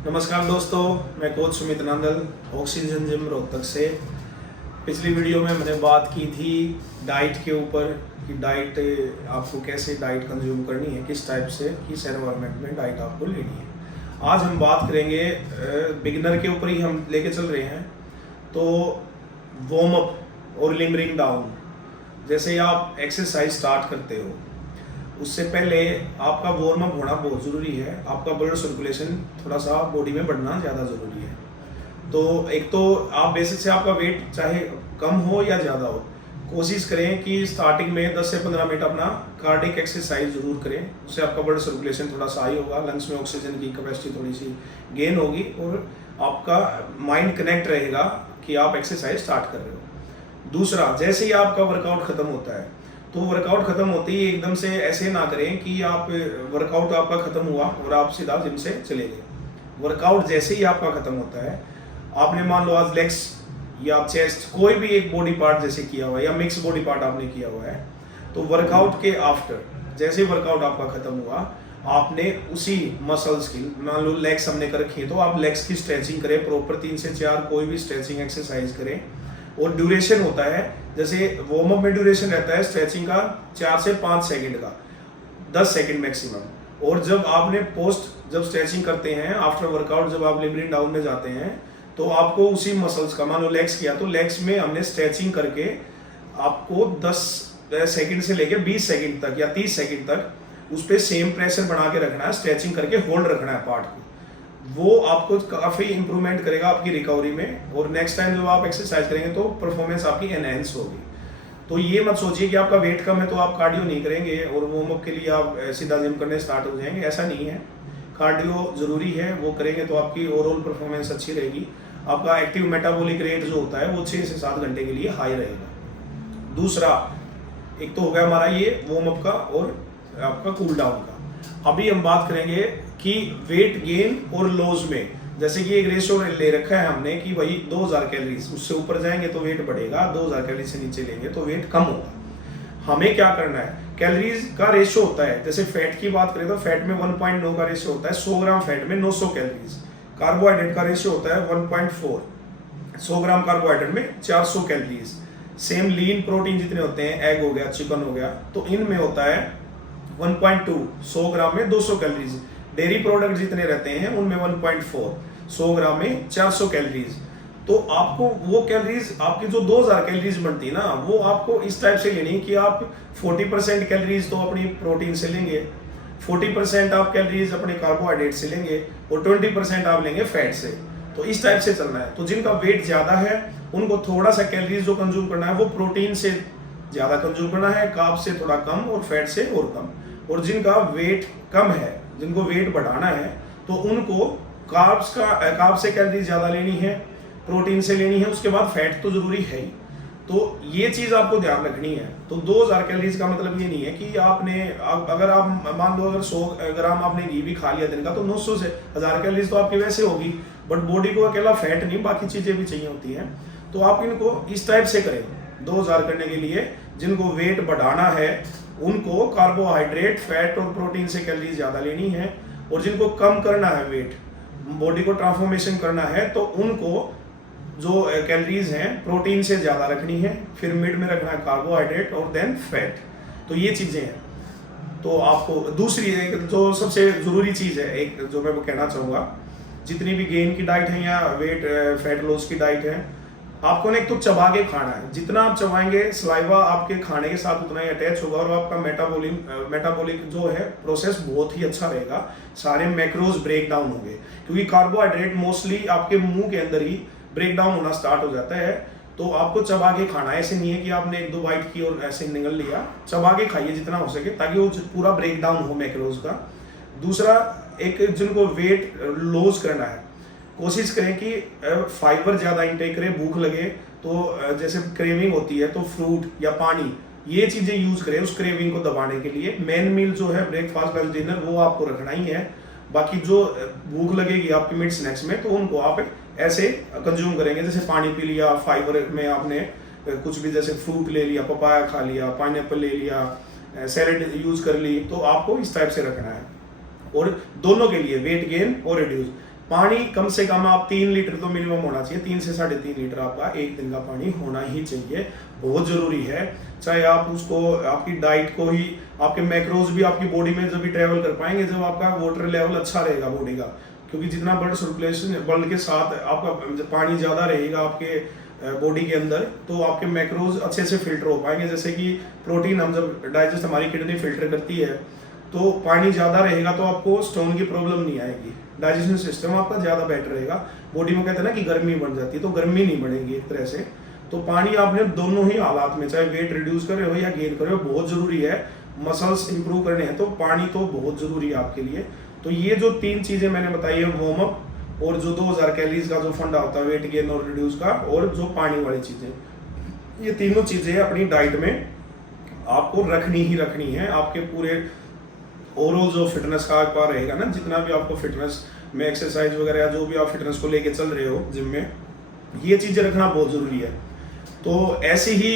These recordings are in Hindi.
नमस्कार दोस्तों, मैं coach Sumit Nandal oxygen gym Rohtak से। पिछली वीडियो में मैंने बात की थी डाइट के ऊपर कि डाइट आपको कैसे डाइट कंज्यूम करनी है, किस टाइप से, किस एनवायरनमेंट में डाइट आपको लेनी है। आज हम बात करेंगे बिगिनर के ऊपर ही हम लेके चल रहे हैं। तो वार्म अप और लिमरिंग डाउन, जैसे आप एक्सरसाइज स्टार्ट करते हो उससे पहले आपका वार्म अप होना बहुत ज़रूरी है। आपका ब्लड सर्कुलेशन थोड़ा सा बॉडी में बढ़ना ज़्यादा ज़रूरी है। तो एक तो आप बेसिक से आपका वेट चाहे कम हो या ज़्यादा हो, कोशिश करें कि स्टार्टिंग में 10 से 15 मिनट अपना कार्डिक एक्सरसाइज ज़रूर करें। उससे आपका ब्लड सर्कुलेशन थोड़ा सा हाई होगा, लंग्स में ऑक्सीजन की कैपेसिटी थोड़ी सी गेन होगी और आपका माइंड कनेक्ट रहेगा कि आप एक्सरसाइज स्टार्ट कर रहे हो। दूसरा, जैसे ही आपका वर्कआउट ख़त्म होता है तो वर्कआउट खत्म होते ही एकदम से ऐसे ना करें कि आप वर्कआउट आपका खत्म हुआ और आप सीधा जिम से चले गए। वर्कआउट जैसे ही आपका खत्म होता है, आपने मान लो आज लेग्स या चेस्ट कोई भी एक बॉडी पार्ट जैसे किया हुआ है या मिक्स बॉडी पार्ट आपने किया हुआ है, तो वर्कआउट के आफ्टर जैसे वर्कआउट आपका खत्म हुआ, आपने उसी मसल्स की, मान लो लेग्स हमने कर रखी है तो आप लेग्स की स्ट्रेचिंग करें प्रॉपर 3 से 4 कोई भी स्ट्रेचिंग एक्सरसाइज करें। और ड्यूरेशन होता है, जैसे वार्म अप में ड्यूरेशन रहता है स्ट्रेचिंग का 4 से 5 सेकंड का, 10 सेकंड मैक्सिमम। और जब आपने पोस्ट जब स्ट्रेचिंग करते हैं आफ्टर वर्कआउट, जब आप लिमरिंग डाउन में जाते हैं तो आपको उसी मसल्स का, मान लो लेग्स किया तो लेग्स में हमने स्ट्रेचिंग करके आपको 10 सेकंड से लेके 20 सेकंड तक या 30 सेकंड तक उस पर सेम प्रेशर बना के रखना है, स्ट्रेचिंग करके होल्ड रखना है पार्ट को। वो आपको काफ़ी इंप्रूवमेंट करेगा आपकी रिकवरी में, और नेक्स्ट टाइम जब आप एक्सरसाइज करेंगे तो परफॉर्मेंस आपकी एनहेंस होगी। तो ये मत सोचिए कि आपका वेट कम है तो आप कार्डियो नहीं करेंगे और वार्म अप के लिए आप सीधा जिम करने स्टार्ट हो जाएंगे, ऐसा नहीं है। कार्डियो ज़रूरी है, वो करेंगे तो आपकी ओवरऑल परफॉर्मेंस अच्छी रहेगी। आपका एक्टिव मेटाबॉलिक रेट जो होता है वो 6 से 7 घंटे के लिए हाई रहेगा। दूसरा, एक तो हो गया हमारा ये वार्म अप का और आपका कूल डाउन का। अभी हम बात करेंगे कि वेट गेन और लॉस में, जैसे कि एक रेशियो ले रखा है हमने कि भाई 2000 कैलोरीज, उससे ऊपर जाएंगे तो वेट बढ़ेगा, 2000 कैलोरी से नीचे लेंगे तो वेट कम होगा। हमें क्या करना है, कैलोरीज का रेशियो होता है, जैसे फैट की बात करें तो फैट में 1.9 का रेशियो होता है, 100 ग्राम फैट में 900 कैलोरीज। कार्बोहाइड्रेट का रेशियो होता है 1.4, 100 ग्राम कार्बोहाइड्रेट में 400 कैलोरीज। सेम लीन प्रोटीन जितने होते हैं, एग हो गया, चिकन हो गया, तो इनमें होता है 1.2, 100 ग्राम में 200 कैलोरीज। डेयरी प्रोडक्ट जितने रहते हैं उनमें 1.4, 100 ग्राम में 400 कैलोरीज। तो आपको वो कैलोरीज, आपकी जो 2000 कैलोरीज बनती है ना, वो आपको इस टाइप से लेनी कि आप 40% कैलोरीज तो अपनी प्रोटीन से लेंगे, 40% आप कैलोरीज अपने कार्बोहाइड्रेट से लेंगे और 20% आप लेंगे फैट से। तो इस टाइप से चलना है। तो जिनका वेट ज़्यादा है उनको थोड़ा सा कैलोरीज जो कंज्यूम करना है वो प्रोटीन से ज़्यादा कंज्यूम करना है, कार्ब से थोड़ा कम और फैट से और कम। और जिनका वेट कम है, जिनको वेट बढ़ाना है, तो उनको कार्ब से कैलोरी ज़्यादा लेनी है, प्रोटीन से लेनी है, उसके बाद फैट तो ज़रूरी है ही। तो ये चीज़ आपको ध्यान रखनी है। तो 2000 कैलोरीज का मतलब ये नहीं है कि आपने, अगर आप मान लो अगर 100 ग्राम आपने घी भी खा लिया दिन का तो 900 से 1000 कैलोरीज तो आपकी वैसे होगी, बट बॉडी को अकेला फैट नहीं, बाकी चीज़ें भी चाहिए होती हैं। तो आप इनको इस टाइप से करें 2000 करने के लिए। जिनको वेट बढ़ाना है उनको कार्बोहाइड्रेट, फैट और प्रोटीन से कैलोरी ज़्यादा लेनी है, और जिनको कम करना है वेट, बॉडी को ट्रांसफॉर्मेशन करना है, तो उनको जो कैलोरीज हैं प्रोटीन से ज़्यादा रखनी है, फिर मिड में रखना है कार्बोहाइड्रेट और देन फैट। तो ये चीज़ें हैं। तो आपको दूसरी एक जो सबसे ज़रूरी चीज़ है, एक जो मैं वो कहना चाहूँगा, जितनी भी गेन की डाइट है या वेट फैट लॉस की डाइट है, आपको ना एक तो चबा के खाना है। जितना आप चबाएंगे सलाइवा आपके खाने के साथ उतना ही अटैच होगा और आपका मेटाबॉलिक जो है प्रोसेस बहुत ही अच्छा रहेगा। सारे मैक्रोज ब्रेक डाउन होंगे, क्योंकि कार्बोहाइड्रेट मोस्टली आपके मुंह के अंदर ही ब्रेक डाउन होना स्टार्ट हो जाता है। तो आपको चबा के खाना है, ऐसे नहीं है कि आपने 1-2 बाइट की और ऐसे निगल लिया। चबा के खाइए जितना हो सके, ताकि वो पूरा ब्रेक डाउन हो मैक्रोज का। दूसरा, एक जिनको वेट लॉस करना है, कोशिश करें कि फाइबर ज़्यादा इंटेक करें। भूख लगे तो जैसे क्रेविंग होती है तो फ्रूट या पानी, ये चीज़ें यूज़ करें उस क्रेविंग को दबाने के लिए। मेन मील जो है ब्रेकफास्ट लंच डिनर वो आपको रखना ही है। बाकी जो भूख लगेगी आपकी मिड स्नैक्स में, तो उनको आप ऐसे कंज्यूम करेंगे, जैसे पानी पी लिया, फाइबर में आपने कुछ भी जैसे फ्रूट ले लिया, पपाया खा लिया, पाइनएप्पल ले लिया, सैलेड यूज़ कर ली, तो आपको इस टाइप से रखना है। और दोनों के लिए वेट गेन और रिड्यूस पानी कम से कम आप 3 लीटर तो मिनिमम होना चाहिए, 3 से 3.5 लीटर आपका एक दिन का पानी होना ही चाहिए, बहुत जरूरी है। चाहे आप उसको आपकी डाइट को ही, आपके मैक्रोज भी आपकी बॉडी में जब भी ट्रेवल कर पाएंगे जब आपका वाटर लेवल अच्छा रहेगा बॉडी का, क्योंकि जितना ब्लड सर्कुलेशन ब्लड के साथ आपका पानी ज्यादा रहेगा आपके बॉडी के अंदर, तो आपके मैक्रोज अच्छे से फिल्टर हो पाएंगे। जैसे कि प्रोटीन हम जब डाइजेस्ट हमारी किडनी फिल्टर करती है, तो पानी ज़्यादा रहेगा तो आपको स्टोन की प्रॉब्लम नहीं आएगी, डाइजेशन सिस्टम आपका ज़्यादा बेटर रहेगा। बॉडी में कहते हैं ना कि गर्मी बढ़ जाती है, तो गर्मी नहीं बढ़ेगी एक तरह से। तो पानी आपने दोनों ही हालात में, चाहे वेट रिड्यूस कर रहे हो या गेन कर रहे हो, बहुत ज़रूरी है। मसल्स इंप्रूव करने हैं तो पानी तो बहुत ज़रूरी है आपके लिए। तो ये जो 3 चीज़ें मैंने बताई है, वार्म अप और जो 2000 कैलोरीज का जो फंडा होता है वेट गेन और रिड्यूस का, और जो पानी वाली चीज़ें, ये तीनों चीज़ें अपनी डाइट में आपको रखनी ही रखनी है। आपके पूरे ओवरऑल जो फिटनेस का पार रहेगा ना, जितना भी आपको फिटनेस में एक्सरसाइज वगैरह जो भी आप फिटनेस को लेके चल रहे हो जिम में, ये चीज़ें रखना बहुत ज़रूरी है। तो ऐसी ही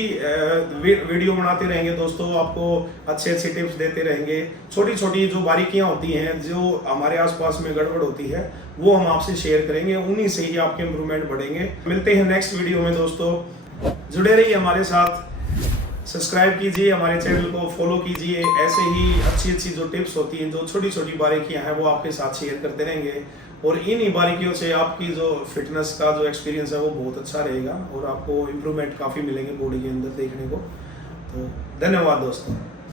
वीडियो बनाते रहेंगे दोस्तों, आपको अच्छे अच्छे टिप्स देते रहेंगे। छोटी छोटी जो बारीकियां होती हैं, जो हमारे आसपास में गड़बड़ होती है, वो हम आपसे शेयर करेंगे, उन्हीं से ही आपके इंप्रूवमेंट बढ़ेंगे। मिलते हैं नेक्स्ट वीडियो में दोस्तों, जुड़े रहिए हमारे साथ, सब्सक्राइब कीजिए हमारे चैनल को, फॉलो कीजिए। ऐसे ही अच्छी अच्छी जो टिप्स होती हैं, जो छोटी छोटी बारीकियां हैं, वो आपके साथ शेयर करते रहेंगे, और इन्हीं बारीकियों से आपकी जो फिटनेस का जो एक्सपीरियंस है वो बहुत अच्छा रहेगा, और आपको इम्प्रूवमेंट काफ़ी मिलेंगे बॉडी के अंदर देखने को। तो धन्यवाद दोस्तों।